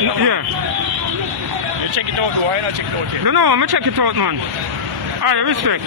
Yeah. You check it out, why not check it out yet? No, I'm gonna check it out, man. Alright, respect.